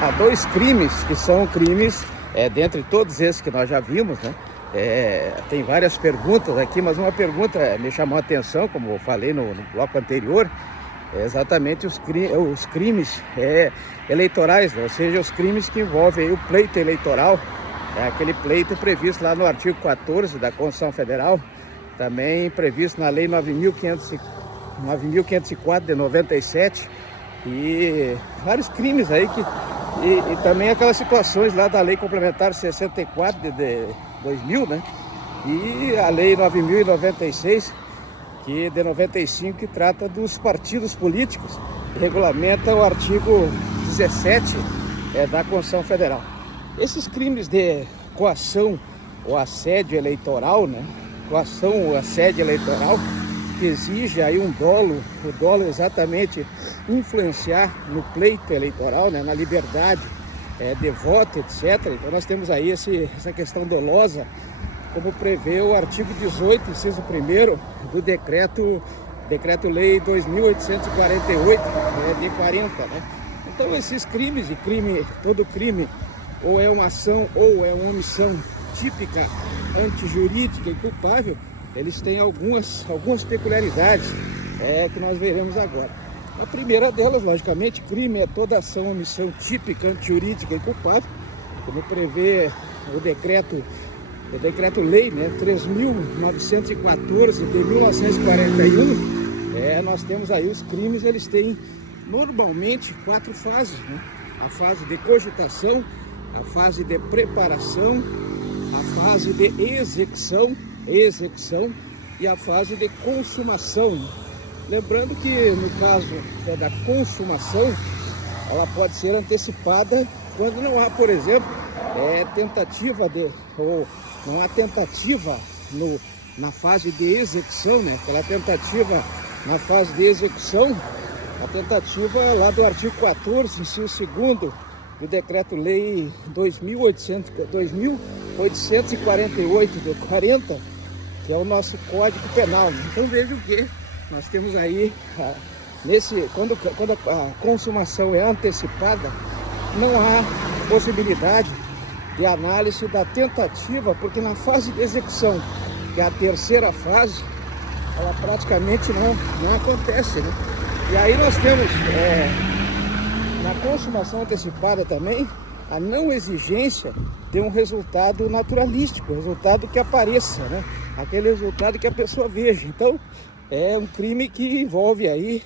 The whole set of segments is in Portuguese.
há dois crimes que são crimes, dentre todos esses que nós já vimos, né? Tem várias perguntas aqui, mas uma pergunta me chamou a atenção, como eu falei no bloco anterior, é exatamente os crimes eleitorais, né? Ou seja, os crimes que envolvem aí o pleito eleitoral, aquele pleito previsto lá no artigo 14 da Constituição Federal, também previsto na Lei 9.504 de 97, e vários crimes aí e também aquelas situações lá da Lei Complementar 64 de 2000, né? E a Lei 9.096, que de 95, que trata dos partidos políticos, regulamenta o artigo 17 da Constituição Federal. Esses crimes de coação ou assédio eleitoral, né? Coação ou assédio eleitoral, que exige aí o dolo exatamente influenciar no pleito eleitoral, né? Na liberdade de voto, etc. Então nós temos aí essa questão dolosa, como prevê o artigo 18, inciso 1º do Decreto-Lei 2.848, de 40, né? Então esses crimes, todo crime, ou é uma ação ou é uma omissão típica, antijurídica e culpável, eles têm algumas peculiaridades que nós veremos agora. A primeira delas, logicamente, crime é toda ação ou omissão típica, antijurídica e culpável, como prevê o Decreto-Lei, né, 3.914 de 1941. Nós temos aí os crimes, eles têm normalmente 4 fases, né? A fase de cogitação, a fase de preparação, a fase de execução e a fase de consumação. Lembrando que no caso da consumação, ela pode ser antecipada quando não há, por exemplo, tentativa ou não há tentativa na fase de execução, né? Aquela tentativa na fase de execução, a tentativa lá do artigo 14, inciso 2º do Decreto-Lei 2.848 de 40, que é o nosso Código Penal. Então veja o que nós temos aí, quando a consumação é antecipada, não há possibilidade de análise da tentativa, porque na fase de execução, que é a terceira fase, ela praticamente não acontece, né? E aí nós temos, na consumação antecipada também, a não exigência de um resultado naturalístico, resultado que apareça, né? Aquele resultado que a pessoa veja. Então, é um crime que envolve aí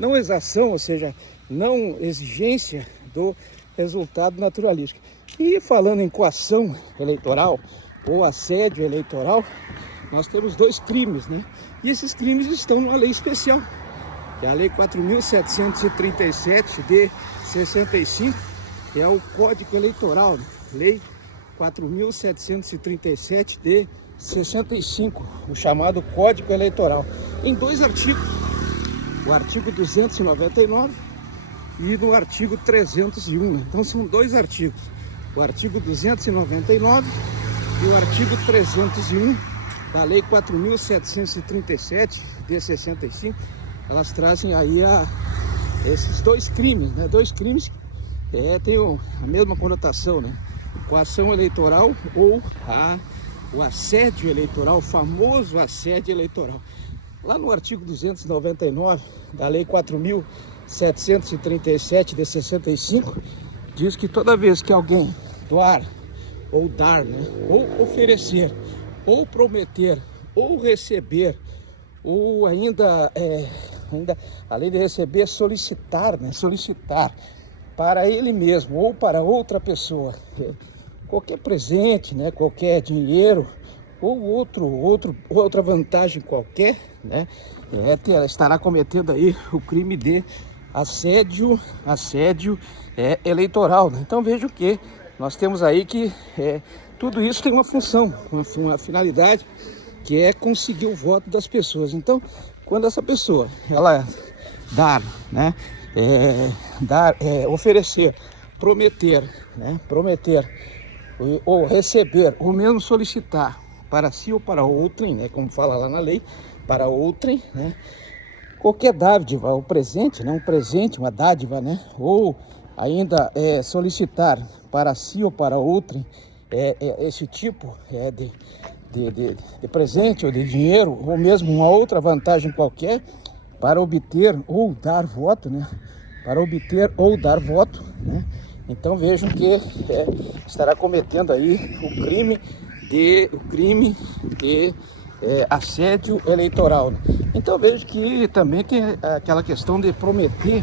não exação, ou seja, não exigência do resultado naturalístico. E falando em coação eleitoral ou assédio eleitoral, nós temos 2 crimes, né? E esses crimes estão numa lei especial, que é a Lei 4.737 de 65, que é o Código Eleitoral, né? Lei 4.737 de 65, o chamado Código Eleitoral, em 2 artigos, o artigo 299 e no artigo 301. Então são 2 artigos, o artigo 299 e o artigo 301 da Lei 4.737 de 65. Elas trazem aí esses 2 crimes, né? 2 crimes que têm a mesma conotação, né? Coação eleitoral ou o assédio eleitoral, o famoso assédio eleitoral. Lá no artigo 299 da Lei 4.737 de 65, diz que toda vez que alguém doar ou dar, né, ou oferecer, ou prometer, ou receber, ou ainda além de receber, solicitar, né, solicitar para ele mesmo ou para outra pessoa qualquer presente, né, qualquer dinheiro ou outra vantagem qualquer, né, estará cometendo aí o crime de assédio eleitoral, né? Então veja o que nós temos aí, que tudo isso tem uma função, uma finalidade, que é conseguir o voto das pessoas. Então, quando essa pessoa ela dar, né, oferecer, prometer, né, ou receber, ou mesmo solicitar para si ou para outrem, né, como fala lá na lei, para outrem, né, qualquer dádiva, ou presente, né? Um presente, uma dádiva, né? Ou ainda solicitar para si ou para outrem esse tipo de presente ou de dinheiro, ou mesmo uma outra vantagem qualquer para obter ou dar voto, né? Para obter ou dar voto, né? Então vejam que estará cometendo aí o crime de assédio eleitoral, né? Então vejo que também tem aquela questão de prometer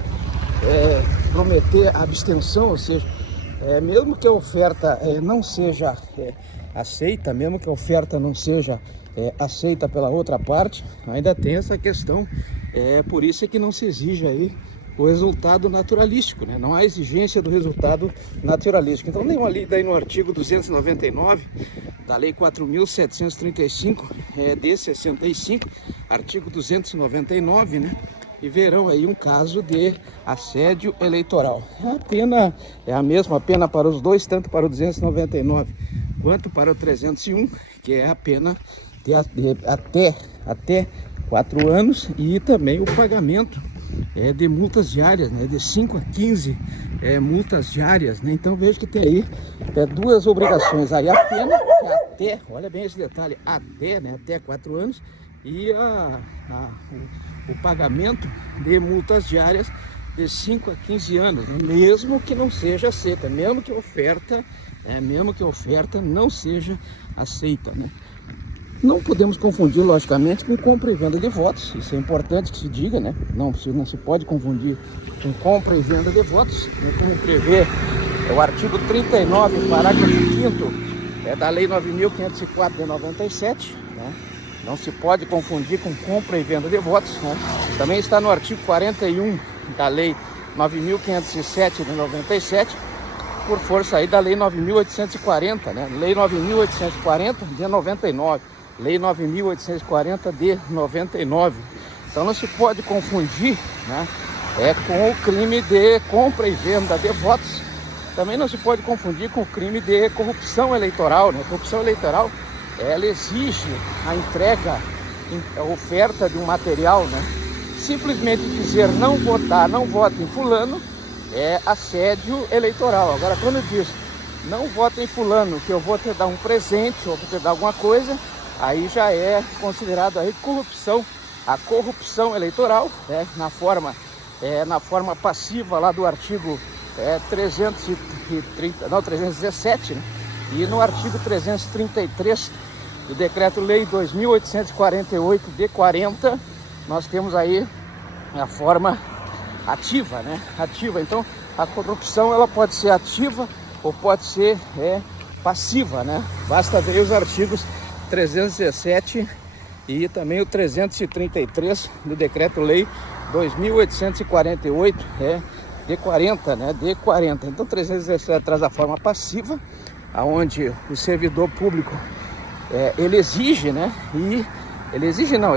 abstenção, ou seja, mesmo que a oferta não seja aceita, mesmo que a oferta não seja aceita pela outra parte, ainda tem essa questão, por isso é que não se exige aí o resultado naturalístico, né? Não há exigência do resultado naturalístico. Então, daí no artigo 299 da Lei 4.735 de 65, artigo 299, né? E verão aí um caso de assédio eleitoral. A pena é a mesma pena para os dois, tanto para o 299 quanto para o 301, que é a pena de até 4 anos, e também o pagamento de multas diárias, né, de 5 a 15 multas diárias, né? Então vejo que tem aí duas obrigações aí, a pena que olha bem esse detalhe, até 4 anos, e o pagamento de multas diárias de 5 a 15 anos, né? Mesmo que não seja aceita, mesmo que a oferta não seja aceita, né? Não podemos confundir, logicamente, com compra e venda de votos. Isso é importante que se diga, né? Não se pode confundir com compra e venda de votos, como prevê o artigo 39, parágrafo 5º da Lei 9.504 de 97, né? Não se pode confundir com compra e venda de votos, né? Também está no artigo 41 da Lei 9.507 de 97, por força aí da Lei 9.840, né? Lei 9.840 de 99. Lei 9.840 de 99. Então não se pode confundir, né, com o crime de compra e venda de votos. Também não se pode confundir com o crime de corrupção eleitoral, né? A corrupção eleitoral, ela exige a entrega, a oferta de um material, né? Simplesmente dizer não vote em fulano é assédio eleitoral. Agora, quando diz não vote em fulano, que eu vou te dar um presente ou vou te dar alguma coisa, aí já é considerado aí corrupção, a corrupção eleitoral, né, na forma passiva lá do artigo 317, né, e no artigo 333 do Decreto-Lei 2.848 de 40, nós temos aí a forma ativa, né, ativa. Então a corrupção ela pode ser ativa ou pode ser passiva, né, basta ver os artigos 317 e também o 333 do Decreto-Lei 2.848 de 40, né? De 40. Então 317 traz a forma passiva, aonde o servidor público ele exige, né? E ele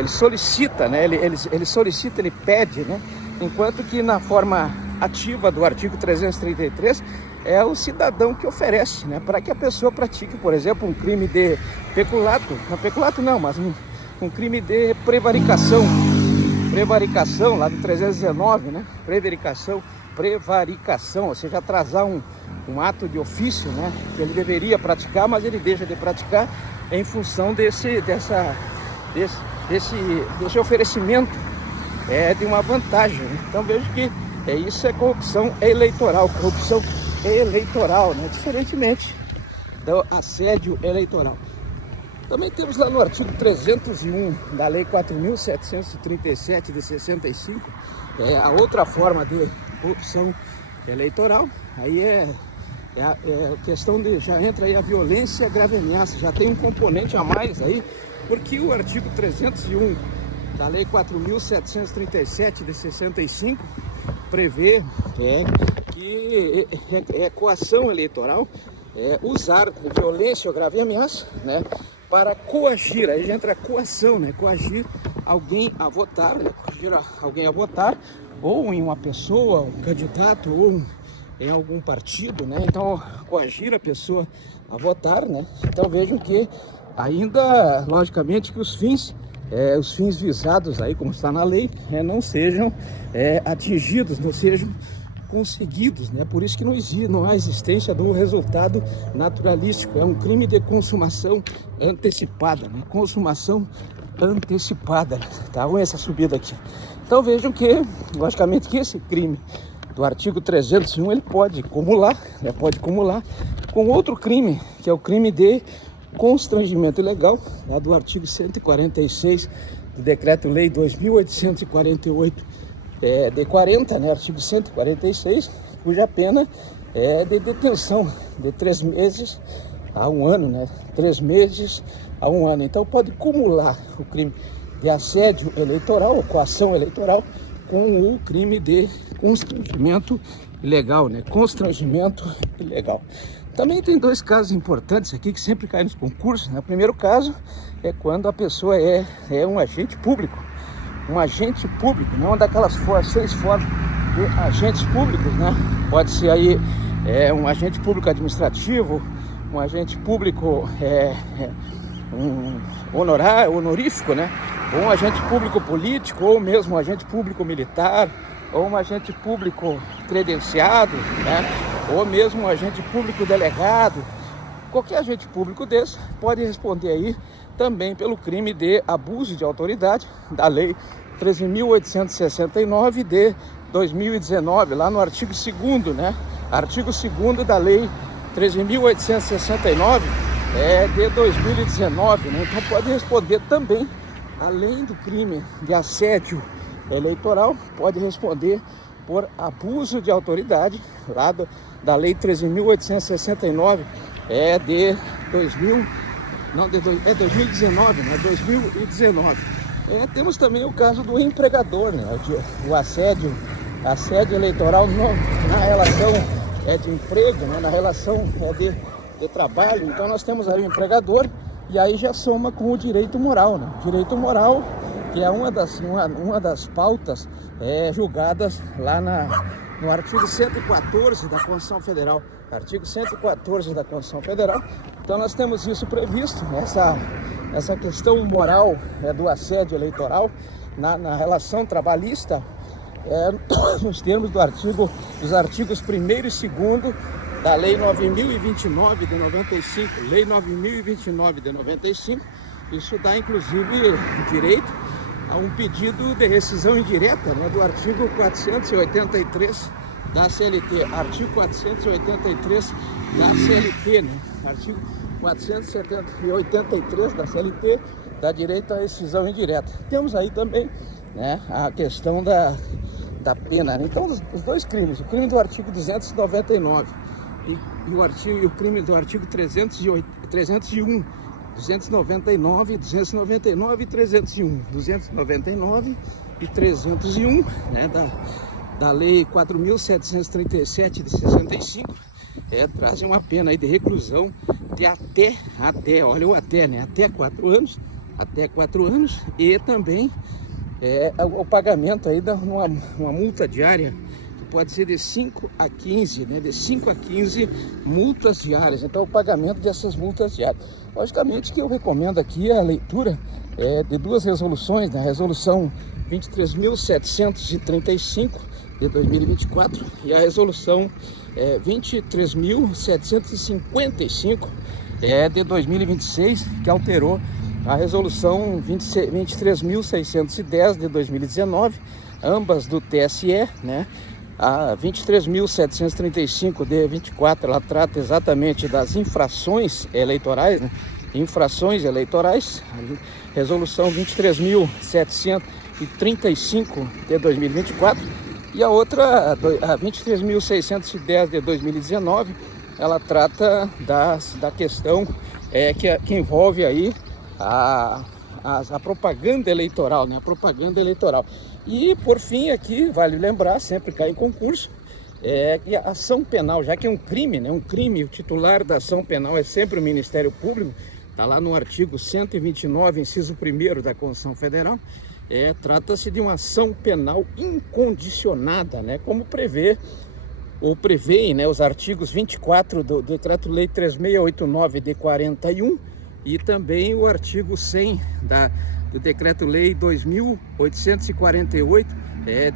solicita, né? Ele solicita, ele pede, né? Enquanto que na forma ativa do artigo 333 é o cidadão que oferece, né, para que a pessoa pratique, por exemplo, um crime de peculato, mas um crime de prevaricação, lá do 319, né, prevaricação, ou seja, atrasar um ato de ofício, né, que ele deveria praticar, mas ele deixa de praticar em função desse oferecimento de uma vantagem, né? Então vejo que isso é corrupção eleitoral, né? Diferentemente do assédio eleitoral. Também temos lá no artigo 301 da Lei 4.737 de 65, a outra forma de corrupção eleitoral. Aí a questão de, já entra aí a violência, grave ameaça, já tem um componente a mais aí, porque o artigo 301 da Lei 4.737 de 65 prevê que coação eleitoral, usar violência ou grave ameaça, né, para coagir, aí já entra a coação, né, coagir alguém a votar, né, ou em uma pessoa, um candidato, ou em algum partido, né, então coagir a pessoa a votar, né. Então vejam que ainda, logicamente, que os fins os fins visados aí, como está na lei, não sejam atingidos, não sejam conseguidos, né? Por isso que não há existência do resultado naturalístico. É um crime de consumação antecipada, né? Consumação antecipada, tá ruim essa subida aqui. Então vejam que, logicamente, que esse crime do artigo 301, ele pode acumular com outro crime, que é o crime de constrangimento ilegal, lá do artigo 146 do Decreto-Lei 2.848 de 40, né, artigo 146, cuja pena é de detenção de 3 meses a 1 ano, né, 3 meses a 1 ano. Então pode acumular o crime de assédio eleitoral ou coação eleitoral com o crime de constrangimento ilegal, né, constrangimento ilegal. Também tem 2 casos importantes aqui que sempre caem nos concursos, né? O primeiro caso é quando a pessoa é um agente público. Um agente público, não daquelas 6 formas de agentes públicos, né? Pode ser aí um agente público administrativo, um agente público honorífico, né? Ou um agente público político, ou mesmo um agente público militar, ou um agente público credenciado, né? Ou mesmo um agente público delegado. Qualquer agente público desse pode responder aí também pelo crime de abuso de autoridade da Lei 13.869 de 2019, lá no artigo 2º, né? Artigo 2º da Lei 13.869 de 2019, né? Então pode responder também, além do crime de assédio eleitoral, pode responder por abuso de autoridade, lá da Lei 13.869 de 2019, né? 2019. Temos também o caso do empregador, né? O assédio eleitoral na relação de emprego, né? Na relação de trabalho. Então nós temos aí o empregador, e aí já soma com o direito moral, né? Direito moral, que é uma das pautas julgadas lá no artigo 114 da Constituição Federal. Artigo 114 da Constituição Federal. Então nós temos isso previsto, essa questão moral do assédio eleitoral na relação trabalhista, nos termos dos artigos 1º e 2º da Lei 9.029 de 95. Lei 9.029 de 95, isso dá inclusive direito a um pedido de rescisão indireta, né, do artigo 483 da CLT, artigo 483 da CLT, né, artigo 483 da CLT dá direito à rescisão indireta. Temos aí também, né, a questão da pena, né? Então os 2 crimes, o crime do artigo 299 e o crime do artigo 301, 299 e 301, 299 e 301, né, da Lei 4.737 de 65, trazem uma pena aí de reclusão de até, olha o até, né, até 4 anos, e também o pagamento aí uma multa diária, que pode ser de 5 a 15, né, de 5 a 15 multas diárias. Então o pagamento dessas multas diárias. Logicamente que eu recomendo aqui a leitura de 2 resoluções, né? A resolução 23.735 de 2024 e a resolução 23.755 de 2026, que alterou a resolução 23.610 de 2019, ambas do TSE, né? A 23.735 de 24, ela trata exatamente das infrações eleitorais, né? Infrações eleitorais. Resolução 23.735 de 2024 e a outra, a 23.610 de 2019, ela trata da questão que envolve aí a propaganda eleitoral, né? A propaganda eleitoral. E por fim aqui, vale lembrar, sempre cai em concurso, que a ação penal, já que é um crime, né? Um crime, o titular da ação penal é sempre o Ministério Público, está lá no artigo 129, inciso 1º da Constituição Federal. Trata-se de uma ação penal incondicionada, né? Como prevêem, né, os artigos 24 do Decreto-Lei 3689 de 41 e também o artigo 100 do Decreto-Lei 2.848,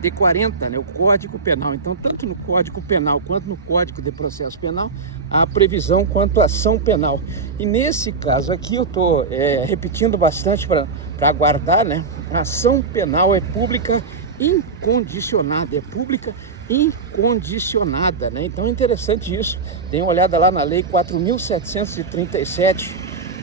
de 40, né, o Código Penal. Então, tanto no Código Penal quanto no Código de Processo Penal, há previsão quanto à ação penal. E nesse caso aqui, eu estou repetindo bastante para guardar, né? A ação penal é pública incondicionada, incondicionada, né? Então é interessante isso. Dê uma olhada lá na Lei 4.737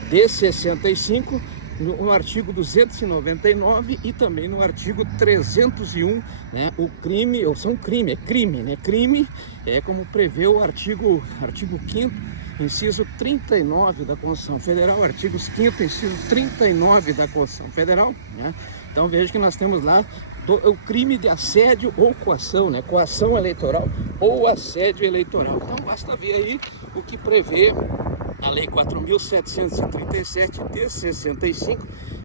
de 65, no artigo 299 e também no artigo 301, né? O crime, é crime, né? Crime é como prevê o artigo 5º, inciso 39 da Constituição Federal, artigos 5º, inciso 39 da Constituição Federal, né? Então veja que nós temos lá o crime de assédio ou coação, né? Coação eleitoral ou assédio eleitoral. Então basta ver aí o que prevê a Lei 4.737 de 65,